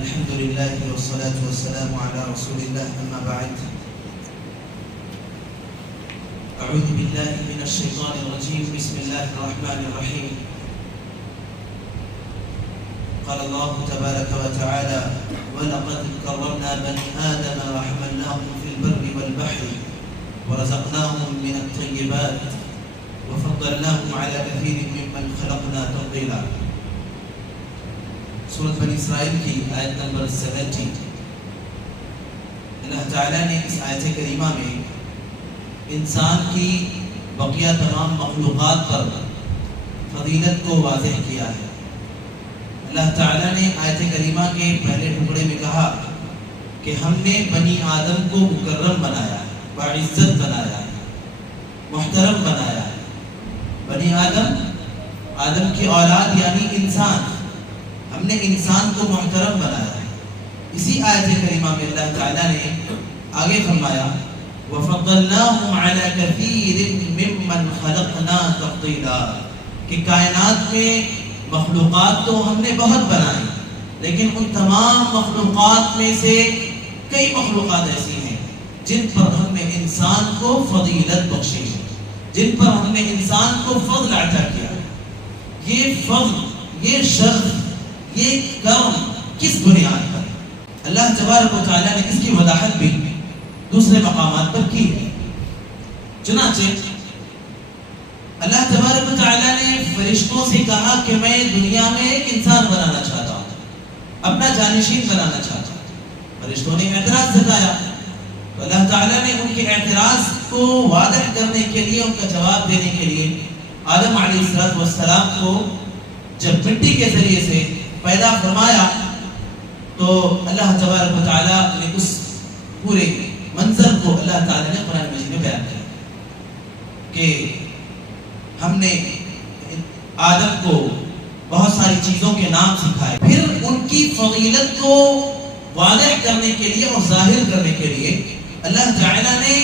الحمد لله والصلاة والسلام على رسول الله أما بعد أعوذ بالله من الشيطان الرجيم بسم الله الرحمن الرحيم قال الله تبارك وتعالى ولقد كرمنا بني آدم وحملناهم في البر والبحر ورزقناهم من الطيبات وفضلناهم على كثير ممن خلقنا تفضيلا. سورۃ بنی اسرائیل کی آیت نمبر 70. اللہ تعالیٰ نے اس آیت کریمہ میں انسان کی بقیہ تمام مخلوقات پر فضیلت کو واضح کیا ہے. اللہ تعالیٰ نے آیت کریمہ کے پہلے ٹکڑے میں کہا کہ ہم نے بنی آدم کو مکرم بنایا ہے، باعزت بنایا ہے، محترم بنایا ہے. بنی آدم کی اولاد یعنی انسان، ہم نے انسان کو محترم بنایا ہے. اسی آیت کریمہ میں اللہ تعالیٰ نے آگے فرمایا وَفَضَّلْنَاهُمْ عَلَى كَثِيرٍ مِّمَّنْ خَلَقْنَا تَفْضِيلًا کہ کائنات میں مخلوقات تو ہم نے بہت بنائی، لیکن ان تمام مخلوقات میں سے کئی مخلوقات ایسی ہیں جن پر ہم نے انسان کو فضیلت بخشی ہے، جن پر ہم نے انسان کو فضل عطا کیا. یہ فضل، یہ شرف، یہ کرم کس بنیاد پر؟ اللہ تبارک و تعالیٰ نے اس کی وضاحت بھی دوسرے مقامات پر کی ہے. چنانچہ اللہ تبارک و تعالیٰ نے فرشتوں سے کہا کہ میں دنیا میں ایک انسان بنانا چاہتا ہوں، اپنا جانشین بنانا چاہتا ہوں. فرشتوں نے اعتراض جتایا تو اللہ تعالیٰ نے ان کے اعتراض کو واضح کرنے کے لیے، ان کا جواب دینے کے لیے آدم علیہ السلام کو جب مٹی کے ذریعے سے پیدا فرمایا تو اللہ تبارک و تعالیٰ نے اس پورے منظر کو اللہ تعالیٰ نے قرآن مجید میں بیان کیا کہ ہم نے آدم کو بہت ساری چیزوں کے نام سکھائے. پھر ان کی فضیلت کو واضح کرنے کے لیے اور ظاہر کرنے کے لیے اللہ تعالیٰ نے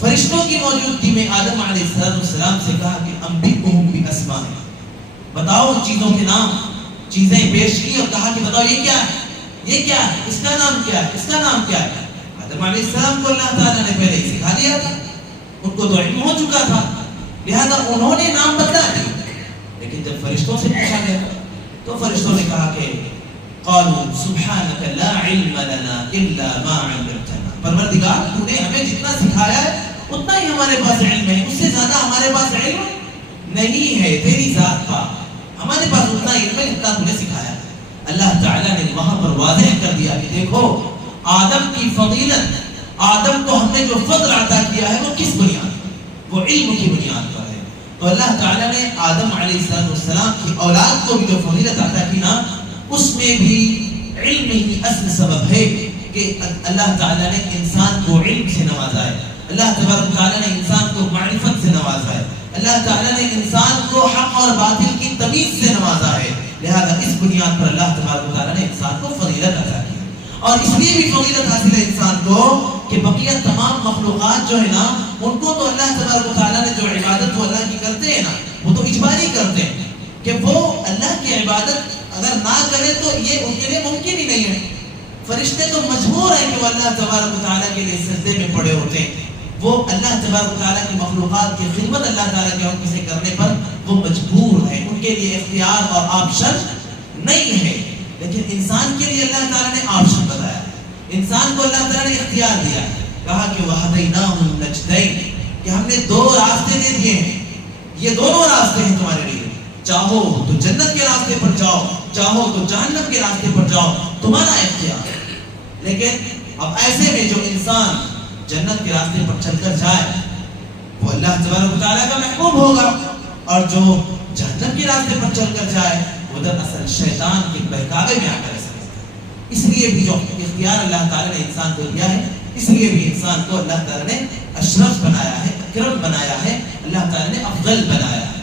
فرشتوں کی موجودگی میں آدم علیہ السلام سے کہا کہ انبئہم باسمائہم، بتاؤ چیزوں کے نام. چیزیں پیش کی اور کہا کہ بتاؤ یہ کیا ہے، یہ کیا ہے، اس کا نام کیا ہے، اس کا نام کیا ہے. آدم علیہ السلام کو اللہ تعالیٰ نے پہلے ہی سکھا دیا تھا، ان کو تو علم ہو چکا تھا، لہذا انہوں نے نام بتلا دیے. لیکن جب فرشتوں سے پوچھا گیا تو فرشتوں نے کہا کہ قالوا سبحانک لا علم لنا الا ما علمتنا، پروردگار تو نے ہمیں جتنا سکھایا ہے اتنا ہی ہمارے پاس علم ہے، اس سے زیادہ ہمارے پاس علم نہیں ہے. تیری ذات کا ہمارے پاس اتنا علم ہے جتنا تم نے سکھایا. اللہ تعالیٰ نے وہاں پر واضح کر دیا کہ دیکھو آدم کی فضیلت، آدم کو ہم نے جو فضل عطا کیا ہے وہ کس بنیاد پر؟ وہ علم کی بنیاد پر ہے. تو اللہ تعالیٰ نے آدم علیہ السلام کی اولاد کو بھی جو فضیلت عطا کی نا، اس میں بھی علم ہی اصل سبب ہے کہ اللہ تعالیٰ نے انسان کو علم سے نوازا ہے، اللہ تبارک تعالیٰ نے انسان کو معرفت سے نوازا ہے، اللہ تعالیٰ نے انسان کو حق اور باطل کی تمیز سے نوازا ہے. لہذا اس بنیاد پر اللہ تبارک تعالیٰ نے انسان کو فضیلت عطا کی. اور اس لیے بھی فضیلت حاصل ہے انسان کو کہ بقیہ تمام مخلوقات جو ہے نا، ان کو تو اللہ تبارک تعالیٰ نے جو عبادت وہ اللہ کی کرتے ہیں نا، وہ تو اجباری کرتے ہیں کہ وہ اللہ کی عبادت اگر نہ کرے تو یہ ان کے لیے ممکن ہی نہیں ہے. فرشتے تو مجبور ہیں کہ وہ اللہ تبارک تعالیٰ کے لیے سجدے میں پڑے ہوتے ہیں. وہ اللہ تبارک تعالیٰ کی مخلوقات کی خدمت اللہ تعالیٰ کے حکم سے کرنے پر وہ مجبور ہیں، ان کے لیے اختیار اور آپشن نہیں ہے. لیکن انسان کے لیے اللہ تعالیٰ نے آپشن بتایا، انسان کو اللہ تعالیٰ نے اختیار دیا، کہا کہ وَهَدَيْنَاهُ النَّجْدَيْنِ کہ ہم نے دو راستے دے دیے ہیں، یہ دونوں راستے ہیں تمہارے لیے، چاہو تو جنت کے راستے پر جاؤ، چاہو تو جہنم کے راستے پر جاؤ، تمہارا اختیار. لیکن اب ایسے میں جو انسان جنت کے راستے پر چل کر جائے وہ اللہ تبارک و تعالیٰ کا محبوب ہوگا، اور جو جہنم کے راستے پر چل کر جائے وہ دراصل شیطان کے بہکاوے میں آ کر سکتا ہے. اس لیے بھی جو اختیار اللہ تعالیٰ نے انسان کو دیا ہے، اس لیے بھی انسان کو اللہ تعالیٰ نے اشرف بنایا ہے، اکرم بنایا ہے، اللہ تعالیٰ نے افضل بنایا ہے.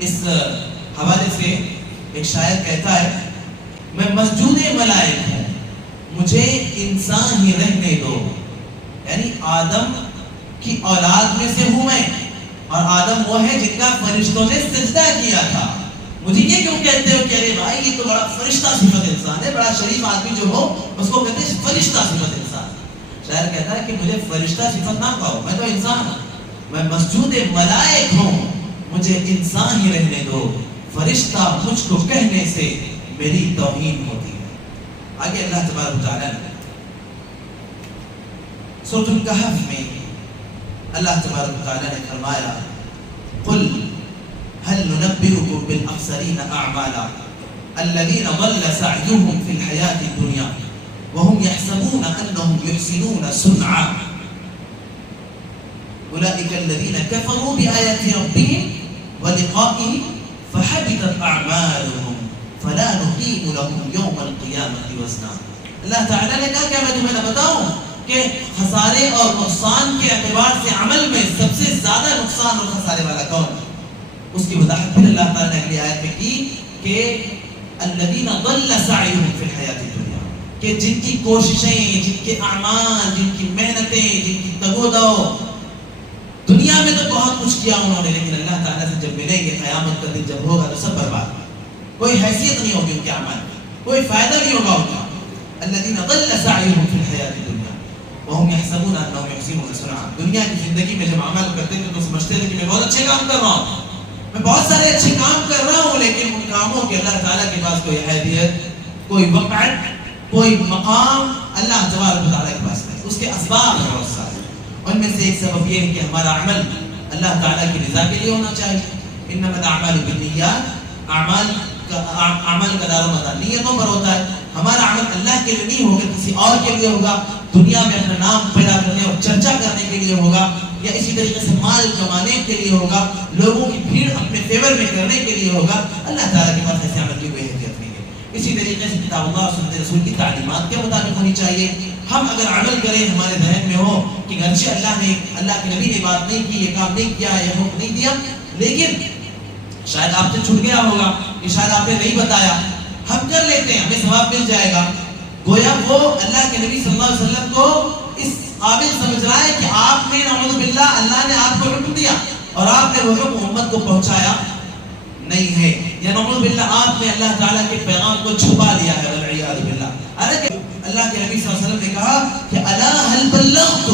اس حوالے سے ایک شاعر کہتا ہے میں مسجود ملائک ہوں، مجھے انسان ہی رہنے دو. یعنی آدم کی اولاد میں سے ہوں میں، اور آدم وہ ہے جن کا فرشتوں نے سجدہ کیا تھا. مجھے یہ کیوں کہتے ہو کہ ارے بھائی یہ تو بڑا فرشتہ صفت انسان ہے, بڑا شریف آدمی جو ہو اس کو کہتے ہیں فرشتہ صفت انسان. شاعر کہتا ہے کہ مجھے فرشتہ صفت نہ کہو, میں تو انسان ہوں, میں مسجود ملائک ہوں, مجھے انسان ہی رہنے دو, فرشتہ مجھ کو کہنے سے میری توہین ہوتی ہے. آگے اللہ تبارک و تعالیٰ نے سورۃ الکہف میں اللہ تبارک و تعالیٰ نے فرمایا قل هل ننبئكم بالأخسرين أعمالا الذين ضل سعيهم في الحياة الدنيا وهم يحسبون أنهم يحسنون صنعا أولئك الذين كفروا بآيات ربهم ولقائه فحبطت أعمالهم فلا نقيم لهم يوم القيامة وزنا. اللہ تعالیٰ نے کہا کہ میں تمہیں نہ بتاؤں کہ خسارے اور نقصان کے اعتبار سے عمل میں سب سے زیادہ نقصان اور خسارے والا کون ہے؟ اس کی وضاحت پھر اللہ تعالیٰ نے اگلی آیت میں کی کہ الذین ضل سعیہم فی الحیاۃ الدنیا, کہ جن کی کوششیں, جن کے اعمال, جن کی محنتیں, جن کی تگودو دنیا میں تو بہت کچھ کیا انہوں نے, لیکن اللہ تعالیٰ سے جب ملیں گے قیامت کا دن جب ہوگا تو سب برباد, کوئی حیثیت نہیں ہوگی ان کے اعمال میں, کوئی فائدہ نہیں ہوگا ان کا. الذین ضل سعیہم فی الحیاۃ الدنیا وهم يحسبون انهم يحسنون صنعا. دنیا کی زندگی میں جب عمل کرتے تھے تو سمجھتے تھے کہ میں بہت اچھے کام کر رہا ہوں, میں بہت سارے اچھے کام کر رہا ہوں, لیکن ان کاموں کے اللہ تعالیٰ کے پاس کوئی حیثیت, کوئی وقعت, کوئی مقام اللہ تبارک و تعالیٰ کے پاس نہیں. اس کے اسباب ہیں بہت سارے, ان میں سے ایک سبب یہ ہے کہ ہمارا عمل اللہ تعالیٰ کی رضا کے لیے ہونا چاہیے. انما الاعمال بالنیات, عمل کا دار و مدار نیتوں پر ہوتا ہے. ہمارا عمل اللہ کے لیے نہیں ہوگا, کسی اور کے لیے ہوگا, دنیا میں اپنا نام پیدا کرنے اور چرچا کرنے کے لیے ہوگا, یا اسی طریقے سے مال کمانے کے لیے ہوگا, لوگوں کی بھیڑ اپنے فیور میں کرنے کے لیے ہوگا. اللہ تعالیٰ کے پاس ایسے عمل کی کوئی حیثیت نہیں ہے. اسی طریقے سے کتاب اللہ اور سنت رسول کی تعلیمات کے مطابق ہونی چاہیے. ہم اگر عمل کریں ہمارے ذہن میں ہو کہ گرچہ اللہ کے نبی نے بات نہیں کی, یہ کام نہیں کیا, یہ حکم نہیں دیا, لیکن شاید آپ سے چھوٹ گیا ہوگا, کہ شاید آپ نے نہیں بتایا, ہم کر لیتے ہیں, ہمیں ثواب مل جائے گا. گویا وہ اللہ کے نبی صلی اللہ علیہ وسلم کو اس قابل سمجھ رہا ہے کہ آپ نے نعوذ باللہ اللہ نے آپ کو حکم دیا اور آپ نے وہ حکم امت کو پہنچایا نہیں ہے, یا نعوذ باللہ آپ نے اللہ تعالیٰ کے پیغام کو چھپا لیا ہے والعیاذ باللہ. حالانکہ اللہ کے نبی صلی اللہ علیہ وسلم نے کہا کہ الا هل بلغت,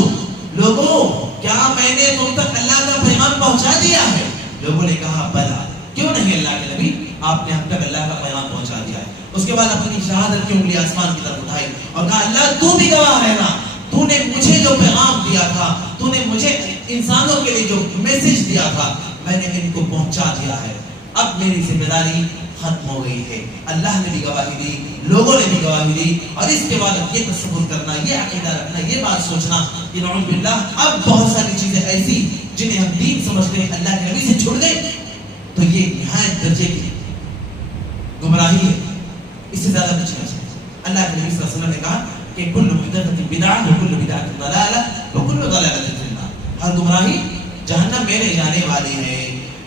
لوگوں کیا میں نے تم تک اللہ کا پیغام پہنچا دیا ہے؟ لوگوں نے کہا بلا. کیوں نہیں اللہ کے نبی, آپ نے ہم تک اللہ کا پیغام پہنچا دیا ہے. اس کے بعد اپنی شہادت کی انگلی آسمان کی طرف اٹھائی اور کہا اللہ تو بھی گواہ ہے نا, تو نے مجھے جو پیغام دیا تھا, تو نے مجھے انسانوں کے لیے جو میسج دیا تھا, میں نے ان کو پہنچا دیا ہے. اب میری ذمہ داری ختم ہو گئی ہے. اللہ نے بھی گواہی دی, لوگوں نے بھی گواہی دی, اور اس کے بعد یہ تصور کرنا, یہ عقیدہ رکھنا, یہ بات سوچنا کہ نعوذ باللہ اب بہت ساری چیزیں ایسی جنہیں ہم دین سمجھتے ہیں اللہ کے نبی سے چھوڑ دیں, تو یہ نہایت درجے کی گمراہی ہے. اس سے زیادہ کچھ نہیں چاہیے. اللہ کے نبی صلی اللہ علیہ وسلم نے کہا کہ کل محدثۃ بدعۃ وکل بدعۃ ضلالہ وکل ضلالۃ فی النار, ہر گمراہی جہنم میں لے جانے والی ہے.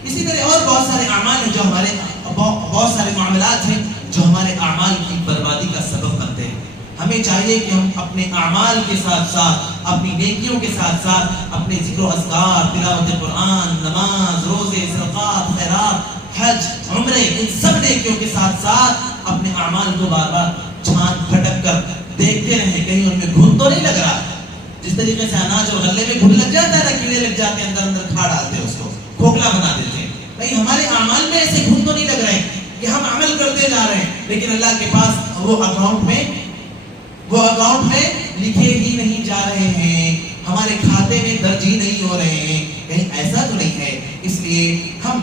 اسی طرح اور بہت سارے اعمال ہیں جو ہمارے, بہت سارے معاملات ہیں جو ہمارے اعمال کی بربادی کا سبب بنتے ہیں. ہمیں چاہیے کہ ہم اپنے اعمال کے ساتھ ساتھ, اپنی نیکیوں کے ساتھ ساتھ, اپنے ذکر و اذکار, تلاوت قرآن, نماز, روزے, صدقات, خیرات, حج, عمرے, ان سب نیکیوں کے ساتھ ساتھ اپنے اعمال کو بار بار چھان پھٹک کر دیکھتے رہیں کہیں ان میں گھن تو نہیں لگ رہا. جس طریقے سے اناج اور غلے میں گھن لگ جاتا ہے نا, کیڑے لگ جاتے ہیں, اندر اندر کھا ڈالتے ہیں, اس کو کھوکھلا بنا دیتے ہیں, کہیں ہمارے اعمال میں ایسے گھن تو نہیں لگ رہے کہ ہم عمل کرتے جا رہے ہیں لیکن اللہ کے پاس وہ اکاؤنٹ میں لکھے ہی نہیں جا رہے ہیں, ہمارے کھاتے میں درج ہی نہیں ہو رہے ہیں, کہیں ایسا تو نہیں ہے. اس لیے ہم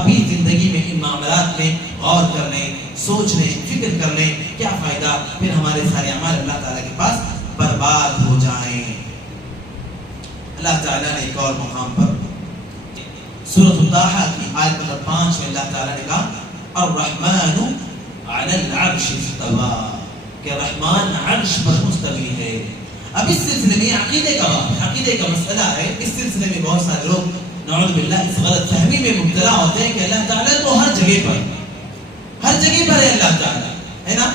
ابھی زندگی میں ان معاملات میں غور کر لیں, سوچ لیں, فکر کر لیں, کیا فائدہ پھر ہمارے سارے اعمال اللہ تعالیٰ کے پاس برباد ہو جائیں. اللہ تعالیٰ نے ایک اور مقام پر سورۃ الطٰہٰ کی آیت نمبر 5 میں اللہ تعالیٰ نے کہا الرحمن علی العرش استویٰ, کہ رحمان عرش پر مستوی ہے. اب اس سلسلے میں عقیدے کا مسئلہ ہے. اس سلسلے میں بہت سارے لوگ نعوذ باللہ اس غلط فہمی میں مبتلا ہوتے ہیں کہ اللہ تعالیٰ تو ہر جگہ پر ہے. اللہ تعالیٰ ہے نا,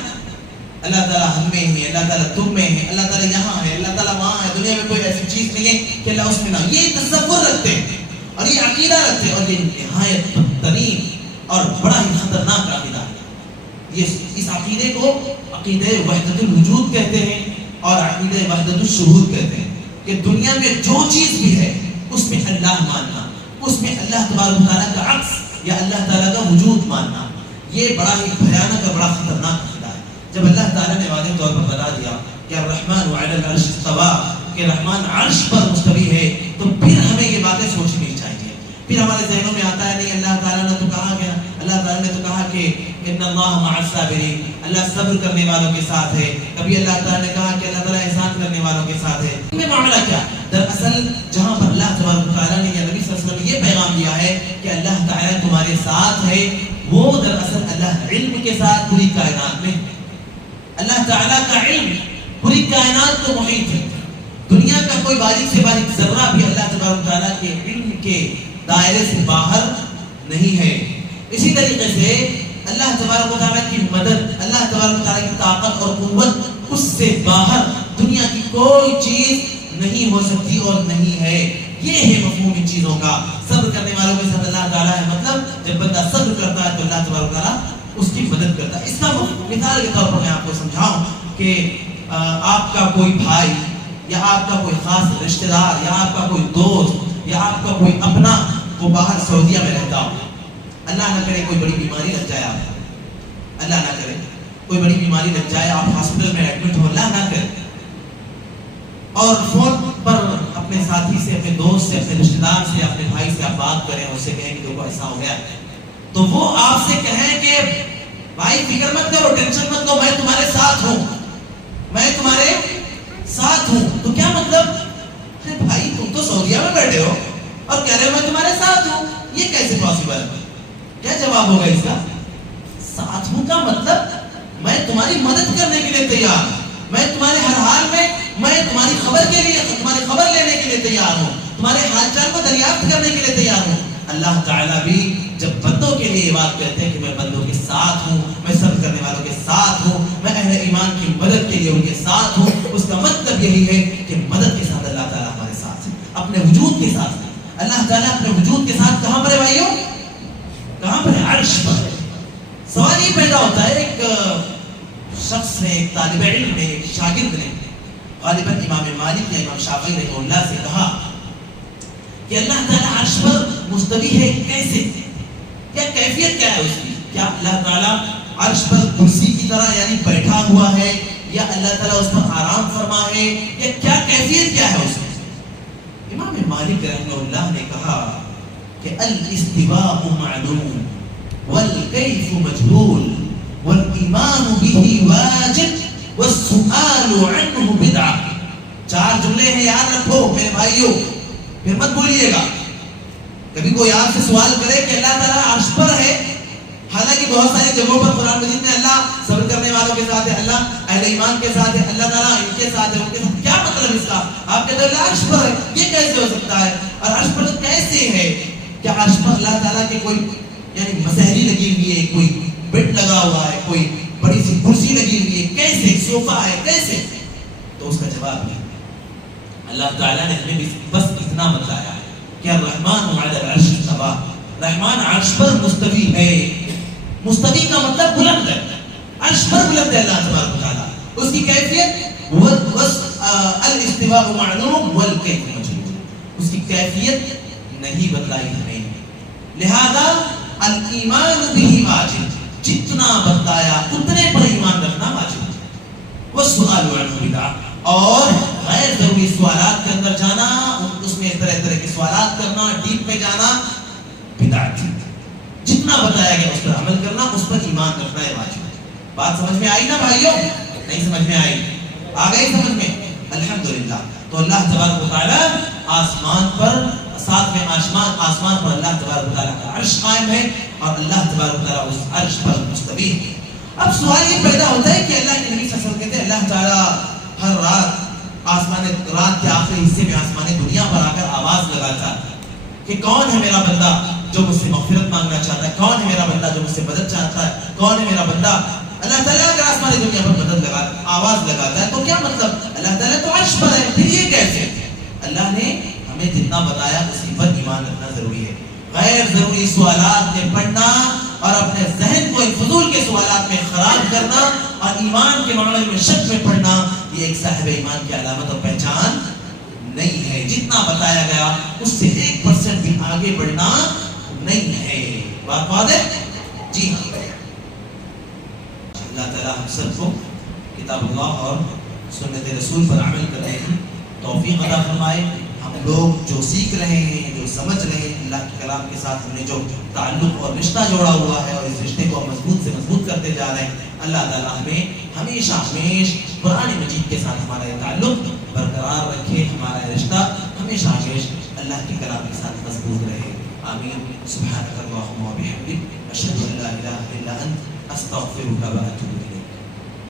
اللہ تعالیٰ ہم میں ہے, اللہ تعالیٰ تم میں ہے, اللہ تعالیٰ یہاں ہے, اللہ تعالیٰ وہاں ہے, دنیا میں کوئی ایسی چیز نہیں ہے کہ اللہ اس میں نہ. یہ تصور رکھتے ہیں اور یہ عقیدہ رکھتے ہیں, اور یہ نہایت بدترین اور بڑا ہی خطرناک عقیدہ ہے. اس عقیدے کو عقیدہ وحدت الوجود کہتے ہیں اور عقیدہ وحدت الشہود کہتے ہیں کہ دنیا میں جو چیز بھی ہے اس میں اللہ ماننا، اس میں اللہ تبارک و تعالیٰ کا عکس یا اللہ تعالیٰ کا وجود ماننا، یہ بڑا ہی بھیانک اور بڑا خطرناک عقیدہ ہے. جب اللہ تعالیٰ نے واضح طور پر بتا دیا کہ الرحمن علی العرش استویٰ، کہ رحمان عرش پر مستوی ہے، تو پھر ہمیں یہ باتیں سوچنی چاہیے. پھر ہمارے ذہنوں میں آتا ہے نہیں اللہ تعالیٰ نے تو کہا کہ ان اللہ مع الصابرین، اللہ صبر کرنے والوں کے ساتھ ہے. کبھی اللہ تعالیٰ نے کہا کہ اللہ تعالیٰ احسان کرنے والوں کے ساتھ ہے. ان میں معاملہ کیا؟ دراصل جہاں پر اللہ تبارک و تعالیٰ نے یا نبی صلی اللہ علیہ وسلم نے یہ پیغام دیا ہے کہ اللہ تعالیٰ تمہارے ساتھ ہے، وہ دراصل اللہ علم کے ساتھ پوری کائنات میں. اللہ تعالیٰ کا علم پوری کائنات کو محیط ہے. دنیا کا کوئی باریک سے باریک ذرہ بھی اللہ تبارک و تعالیٰ کے علم کے دائرے سے باہر نہیں ہے. اسی طریقے سے اللہ تبارک و تعالیٰ کی مدد، اللہ تبارک و تعالیٰ کی طاقت اور قوت، اس سے باہر دنیا کی کوئی چیز نہیں ہو سکتی اور نہیں ہے. یہ ہے مفہوم ان چیزوں کا. صبر کرنے والوں کے ساتھ اللہ تعالیٰ ہے، مطلب جب بندہ صبر کرتا ہے تو اللہ تبارک و تعالیٰ اس کی مدد کرتا ہے. اس کا مثال کے طور پر میں آپ کو سمجھاؤں کہ آپ کا کوئی بھائی یا آپ کا کوئی خاص رشتہ دار یا آپ کا کوئی دوست یا آپ کا کوئی اپنا وہ باہر سعودیہ میں رہتا ہو. اللہ نہ کرے کوئی بڑی بیماری لگ جائے، آپ اللہ نہ کرے کوئی بڑی بیماری لگ جائے، آپ ہاسپٹل میں ایڈمٹ ہو، اللہ نہ کرے، اور فون پر اپنے ساتھی سے، اپنے دوست سے، اپنے رشتہ دار سے، اپنے بھائی سے آپ بات کریں، اس سے کہیں کہ دیکھو ایسا ہو گیا، تو وہ آپ سے کہیں کہ بھائی فکر مت کرو، ٹینشن مت لو، میں تمہارے ساتھ ہوں، میں تمہارے ساتھ ہوں. تو کیا مطلب؟ بھائی تم تو سعودیہ میں بیٹھے ہو اور کہہ رہے ہو میں تمہارے ساتھ ہوں، یہ کیسے پاسبل ہے؟ کیا جواب ہوگا اس کا؟ ساتھ ہوں کا مطلب میں تمہاری مدد کرنے کے لیے تیار ہوں، میں تمہارے ہر حال میں تمہاری خبر کے لیے، تمہاری خبر لینے کے لیے تیار ہوں، تمہارے حال چال کو دریافت کرنے کے لیے تیار ہوں. اللہ تعالیٰ بھی جب بندوں کے لیے یہ بات کہتے ہیں کہ میں بندوں کے ساتھ ہوں، میں صبر کرنے والوں کے ساتھ ہوں، میں اہل ایمان کی مدد کے لیے ان کے ساتھ ہوں، اس کا مطلب یہی ہے کہ مدد کے ساتھ اللہ تعالیٰ ہمارے ساتھ ہے، اپنے وجود کے ساتھ ہے. اللہ تعالیٰ اپنے وجود کے ساتھ کہاں پر ہے بھائیوں؟ کہاں پر ہے؟ عرش پر ہے. سوال یہ پیدا ہوتا ہے، ایک شخص نے، ایک طالب علم نے، ایک شاگرد نے غالباً امام مالک یا امام شافعی رحمہ اللہ سے کہا کہ اللہ تعالیٰ عرش پر مستوی ہے کیسے؟ کیا کیفیت کیا ہے اس کی؟ کیا اللہ تعالیٰ عرش پر کرسی کی طرح یعنی بیٹھا ہوا ہے، یا اللہ تعالیٰ اس پر آرام فرما ہے، یا کیا کیفیت کیا ہے اس کی؟ امام مالک رحمہ اللہ نے کہا کہ الاستواء معلوم والکیف مجہول والایمان به واجب والسؤال عنه بدعہ. 4 جملے ہیں، یاد رکھو میرے بھائیوں، پھر مت بولیے گا. کبھی کوئی آپ سے سوال کرے کہ اللہ تعالیٰ عرش پر ہے، حالانکہ بہت ساری جگہوں پر قرآن مجید میں اللہ صبر کرنے والوں کے ساتھ ہے، اللہ اہل ایمان کے ساتھ ہے، اللہ تعالیٰ ان کے ساتھ ہے، ان کے ساتھ. کیا مطلب اس کا؟ آپ کہتے ہیں اللہ عرش پر ہے، یہ کیسے ہو سکتا ہے؟ اور عرش پر کیسے ہے؟ کیا عرش پر اللہ تعالیٰ کی کوئی یعنی مسہری لگی ہوئی ہے، کوئی بیڈ لگا ہوا ہے، کوئی بڑی سی کرسی لگی ہوئی ہے، کیسے صوفہ ہے، کیسے؟ تو اس کا جواب ہے اللہ تعالیٰ نے ہمیں بس اتنا بتایا ہے کہ الرحمن علی العرش استویٰ، رحمان عرش پر مستوی ہے. مستوی کا مطلب بلند ہے، عرش پر بلند ہے اللہ تبارک و تعالیٰ. اس کی کیفیت الاستواء معلوم والکیف مجہول، اس کی کیفیت نہیں بتلائی ہمیں، لہذا الایمان به واجب، جتنا بتایا اتنے پر ایمان رکھنا واجب ہے. والسؤال عنہ بدعہ، اور غیر ضروری سوالات کے اندر جانا، اس میں طرح طرح کے سوالات کرنا، ڈیپ میں جانا بدعت ہے. جتنا بتایا گیا اس پر عمل کرنا، اس پر ایمان رکھنا ہے واجب ہے. بات سمجھ میں آئی نا بھائیوں؟ نہیں سمجھ میں آئی؟ آ گئی سمجھ میں؟ الحمدللہ. تو اللہ تبارک و تعالیٰ آسمان پر، ساتویں آسمان پر اللہ تبارک و تعالیٰ کا عرش قائم ہے، اور اللہ تبارک و تعالیٰ اس عرش پر مستوی ہے. اب سوال یہ پیدا ہوتا ہے کہ اللہ کے نبی صلی اللہ علیہ وسلم کہتے ہیں اللہ تعالیٰ ہر رات کے آخری حصے میں آسمان دنیا پر آ کر آواز لگاتا کہ کون ہے میرا بندہ جو مجھ سے مغفرت مانگنا چاہتا ہے، کون ہے میرا بندہ جو مجھ سے مدد چاہتا ہے، کون ہے میرا بندہ. اللہ تعالیٰ اگر آسمان دنیا پر مدد لگاتا، آواز لگاتا ہے، تو کیا مطلب؟ اللہ تعالیٰ تو عرش پر ہے، پھر یہ کیسے؟ اللہ نے ہمیں جتنا بتایا اسی پر ایمان رکھنا ضروری ہے. غیر ضروری سوالات میں پڑھنا اور اپنے ذہن کو ان فضول کے سوالات میں خراب کرنا اور ایمان کے معاملے میں شک میں پڑنا، یہ ایک صاحب ایمان کی علامت اور پہچان نہیں ہے۔ جتنا بتایا گیا اس سے 1% بھی آگے بڑھنا نہیں ہے۔ بات واضح؟ جی ہاں، اللہ تعالیٰ ہم سب کو کتاب اللہ اور سنت رسول پر عمل کرنے کی توفیق عطا فرمائے۔ ہم لوگ جو سیکھ رہے ہیں، جو سمجھ رہے ہیں، اللہ کے کلام کے ساتھ ہم نے جو تعلق اور رشتہ جوڑا ہوا ہے اور اس رشتے کو مضبوط سے مضبوط کرتے جا رہے ہیں، اللہ تعالیٰ ہمیں ہمیشہ قرآن مجید کے ساتھ ہمارا یہ تعلق برقرار رکھے، ہمارا رشتہ ہمیشہ اللہ کے کلام کے ساتھ مضبوط رہے۔ آمین۔ سبحانک اللہم و بحمدک، اشہد ان لا الہ الا انت، استغفرک و اتوب